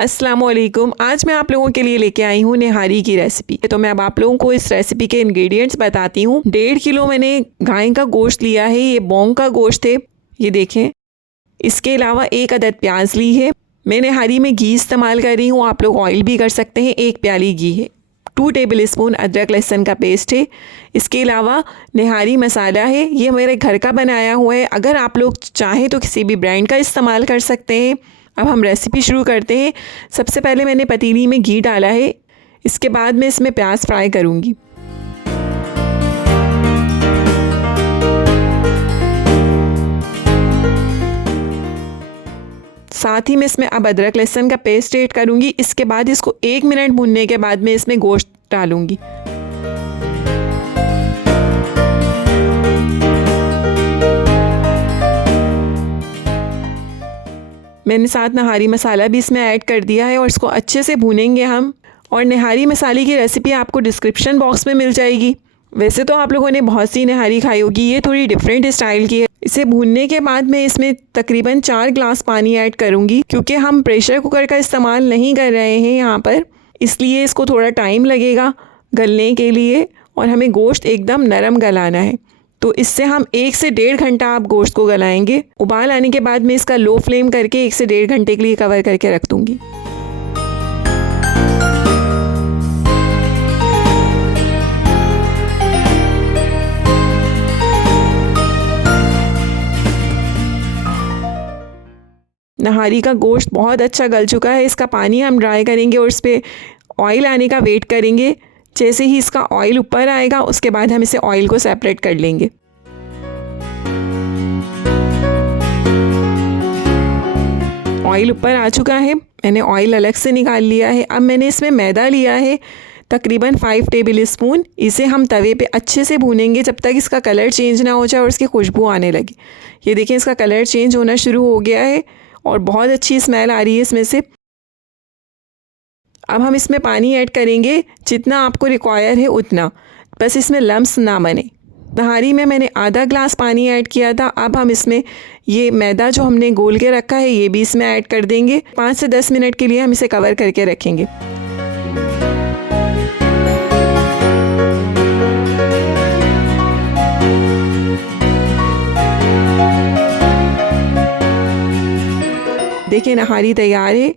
अस्सलामुअलैकुम। आज मैं आप लोगों के लिए लेके आई हूँ निहारी की रेसिपी। तो मैं अब आप लोगों को इस रेसिपी के इंग्रेडिएंट्स बताती हूँ। 1.5 किलो मैंने गाय का गोश्त लिया है, ये बोंग का गोश्त है, ये देखें। इसके अलावा 1 अदद प्याज ली है। मैं निहारी में घी इस्तेमाल कर रही हूँ, आप लोग ऑयल भी कर सकते हैं। 1 प्याली घी है। 2 टेबल स्पून अदरक लहसुन का पेस्ट है। इसके अलावा निहारी मसाला है, ये मेरे घर का बनाया हुआ है। अगर आप लोग चाहें तो किसी भी ब्रांड का इस्तेमाल कर सकते हैं। अब हम रेसिपी शुरू करते हैं। सबसे पहले मैंने पतीली में घी डाला है, इसके बाद मैं इसमें प्याज फ्राई करूँगी। साथ ही मैं इसमें अब अदरक लहसुन का पेस्ट ऐड करूँगी। इसके बाद इसको 1 मिनट भूनने के बाद मैं इसमें गोश्त डालूँगी। मैंने साथ निहारी मसाला भी इसमें ऐड कर दिया है और इसको अच्छे से भूनेंगे हम। और निहारी मसाले की रेसिपी आपको डिस्क्रिप्शन बॉक्स में मिल जाएगी। वैसे तो आप लोगों ने बहुत सी निहारी खाई होगी, ये थोड़ी डिफरेंट स्टाइल की है। इसे भूनने के बाद मैं इसमें तकरीबन 4 ग्लास पानी ऐड करूँगी, क्योंकि हम प्रेशर कुकर का इस्तेमाल नहीं कर रहे हैं यहाँ पर, इसलिए इसको थोड़ा टाइम लगेगा गलने के लिए और हमें गोश्त एकदम नरम गलाना है। तो इससे हम 1 से 1.5 घंटा आप गोश्त को गलाएंगे। उबाल आने के बाद मैं इसका लो फ्लेम करके 1 से 1.5 घंटे के लिए कवर करके रख दूँगी। निहारी का गोश्त बहुत अच्छा गल चुका है। इसका पानी हम ड्राई करेंगे और इस पर ऑयल आने का वेट करेंगे। जैसे ही इसका ऑयल ऊपर आएगा उसके बाद हम इसे ऑयल को सेपरेट कर लेंगे। ऑयल ऊपर आ चुका है, मैंने ऑयल अलग से निकाल लिया है। अब मैंने इसमें मैदा लिया है तकरीबन 5 टेबल स्पून। इसे हम तवे पे अच्छे से भूनेंगे जब तक इसका कलर चेंज ना हो जाए और इसकी खुशबू आने लगे। ये देखें, इसका कलर चेंज होना शुरू हो गया है और बहुत अच्छी स्मेल आ रही है इसमें से। अब हम इसमें पानी ऐड करेंगे जितना आपको रिक्वायर है उतना, बस इसमें लम्स ना बने। निहारी में मैंने आधा ग्लास पानी ऐड किया था। अब हम इसमें ये मैदा जो हमने गोल के रखा है ये भी इसमें ऐड कर देंगे। 5 से 10 मिनट के लिए हम इसे कवर करके रखेंगे। देखिए, निहारी तैयार है।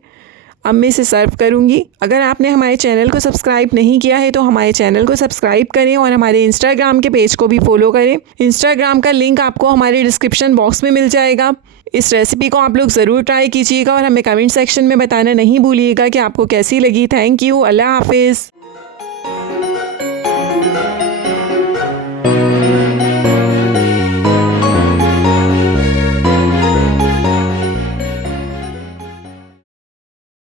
अब मैं इसे सर्व करूंगी। अगर आपने हमारे चैनल को सब्सक्राइब नहीं किया है तो हमारे चैनल को सब्सक्राइब करें और हमारे इंस्टाग्राम के पेज को भी फॉलो करें। इंस्टाग्राम का लिंक आपको हमारे डिस्क्रिप्शन बॉक्स में मिल जाएगा। इस रेसिपी को आप लोग ज़रूर ट्राई कीजिएगा और हमें कमेंट सेक्शन में बताना नहीं भूलिएगा कि आपको कैसी लगी। Thank you. अल्लाह हाफिज़।